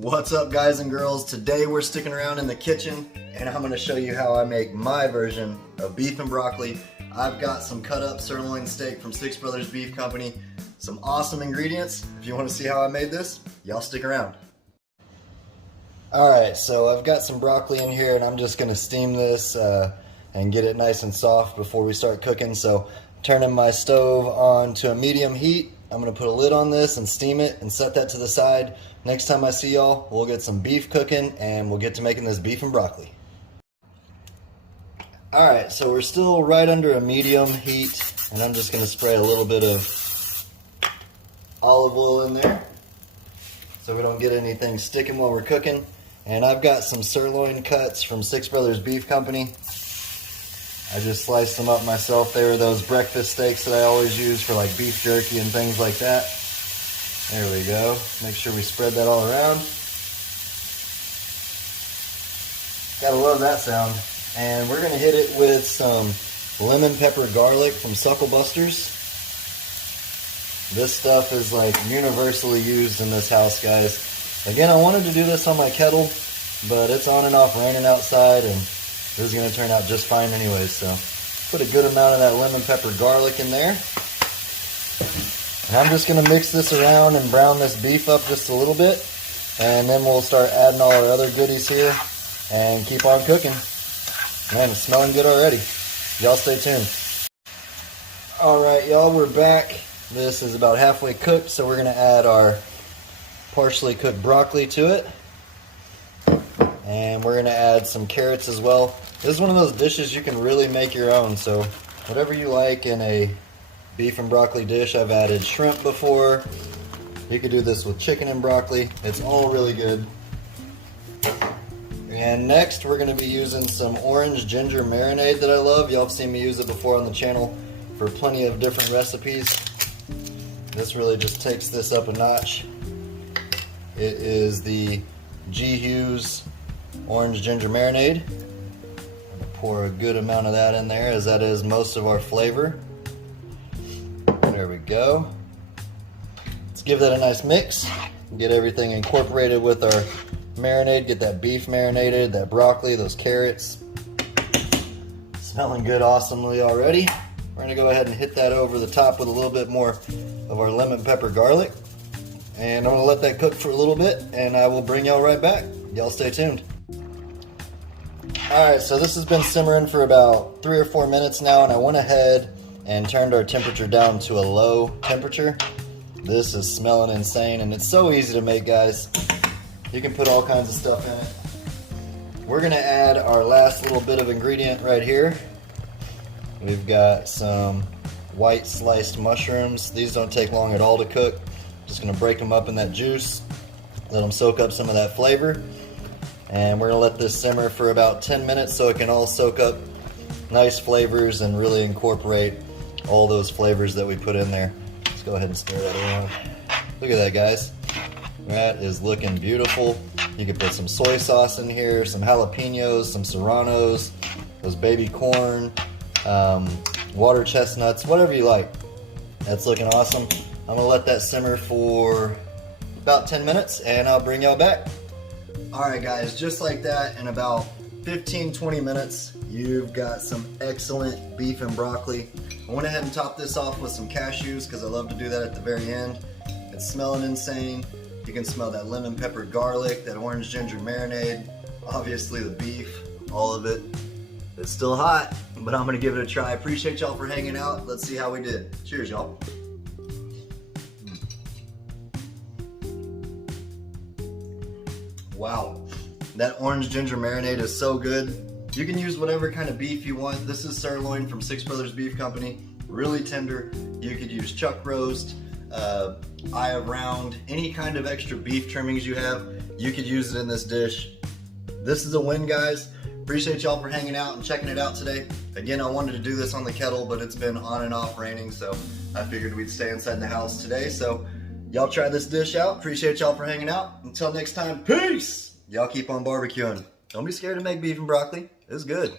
What's up, guys and girls? Today we're sticking around in the kitchen and I'm going to show you how I make my version of beef and broccoli. I've got some cut up sirloin steak from Six Brothers Beef Company, some awesome ingredients. If you want to see how I made this, y'all stick around. Alright, so I've got some broccoli in here and I'm just going to steam this and get it nice and soft before we start cooking. So turning my stove on to a medium heat. I'm going to put a lid on this and steam it and set that to the side. Next time I see y'all, we'll get some beef cooking and we'll get to making this beef and broccoli. Alright, so we're still right under a medium heat and I'm just going to spray a little bit of olive oil in there so we don't get anything sticking while we're cooking. And I've got some sirloin cuts from Six Brothers Beef Company. I just sliced them up myself. They were those breakfast steaks that I always use for like beef jerky and things like that. There we go. Make sure we spread that all around. Gotta love that sound. And we're gonna hit it with some lemon pepper garlic from Suckle Busters. This stuff is like universally used in this house, guys. Again, I wanted to do this on my kettle, but it's on and off raining outside and this is going to turn out just fine anyways. So put a good amount of that lemon pepper garlic in there. And I'm just going to mix this around and brown this beef up just a little bit. And then we'll start adding all our other goodies here and keep on cooking. Man, it's smelling good already. Y'all stay tuned. Alright, y'all, we're back. This is about halfway cooked, so we're going to add our partially cooked broccoli to it. And we're going to add some carrots as well. This is one of those dishes you can really make your own, so whatever you like in a beef and broccoli dish. I've added shrimp before. You could do this with chicken and broccoli. It's all really good. And next we're going to be using some orange ginger marinade that I love. Y'all have seen me use it before on the channel for plenty of different recipes. This really just takes this up a notch. It is the G. Hughes orange ginger marinade. I'm gonna pour a good amount of that in there, as that is most of our flavor. There we go. Let's give that a nice mix. Get everything incorporated with our marinade. Get that beef marinated, that broccoli, those carrots. Smelling good awesomely already. We're gonna go ahead and hit that over the top with a little bit more of our lemon pepper garlic. And I'm gonna let that cook for a little bit and I will bring y'all right back. Y'all stay tuned. Alright, so this has been simmering for about 3 or 4 minutes now, and I went ahead and turned our temperature down to a low temperature. This is smelling insane, and it's so easy to make, guys. You can put all kinds of stuff in it. We're going to add our last little bit of ingredient right here. We've got some white sliced mushrooms. These don't take long at all to cook. Just going to break them up in that juice, let them soak up some of that flavor. And we're going to let this simmer for about 10 minutes so it can all soak up nice flavors and really incorporate all those flavors that we put in there. Let's go ahead and stir that around. Look at that, guys. That is looking beautiful. You can put some soy sauce in here, some jalapenos, some serranos, those baby corn, water chestnuts, whatever you like. That's looking awesome. I'm going to let that simmer for about 10 minutes and I'll bring y'all back. Alright guys, just like that, in about 15-20 minutes, you've got some excellent beef and broccoli. I went ahead and topped this off with some cashews because I love to do that at the very end. It's smelling insane. You can smell that lemon pepper garlic, that orange ginger marinade, obviously the beef, all of it. It's still hot, but I'm going to give it a try. Appreciate y'all for hanging out. Let's see how we did. Cheers, y'all. Wow, that orange ginger marinade is so good. You can use whatever kind of beef you want. This is sirloin from Six Brothers Beef Company, really tender. You could use chuck roast, eye of round, any kind of extra beef trimmings you have, you could use it in this dish. This is a win, guys. Appreciate y'all for hanging out and checking it out today. Again, I wanted to do this on the kettle, but it's been on and off raining, so I figured we'd stay inside the house today. So y'all try this dish out. Appreciate y'all for hanging out. Until next time, peace! Y'all keep on barbecuing. Don't be scared to make beef and broccoli. It's good.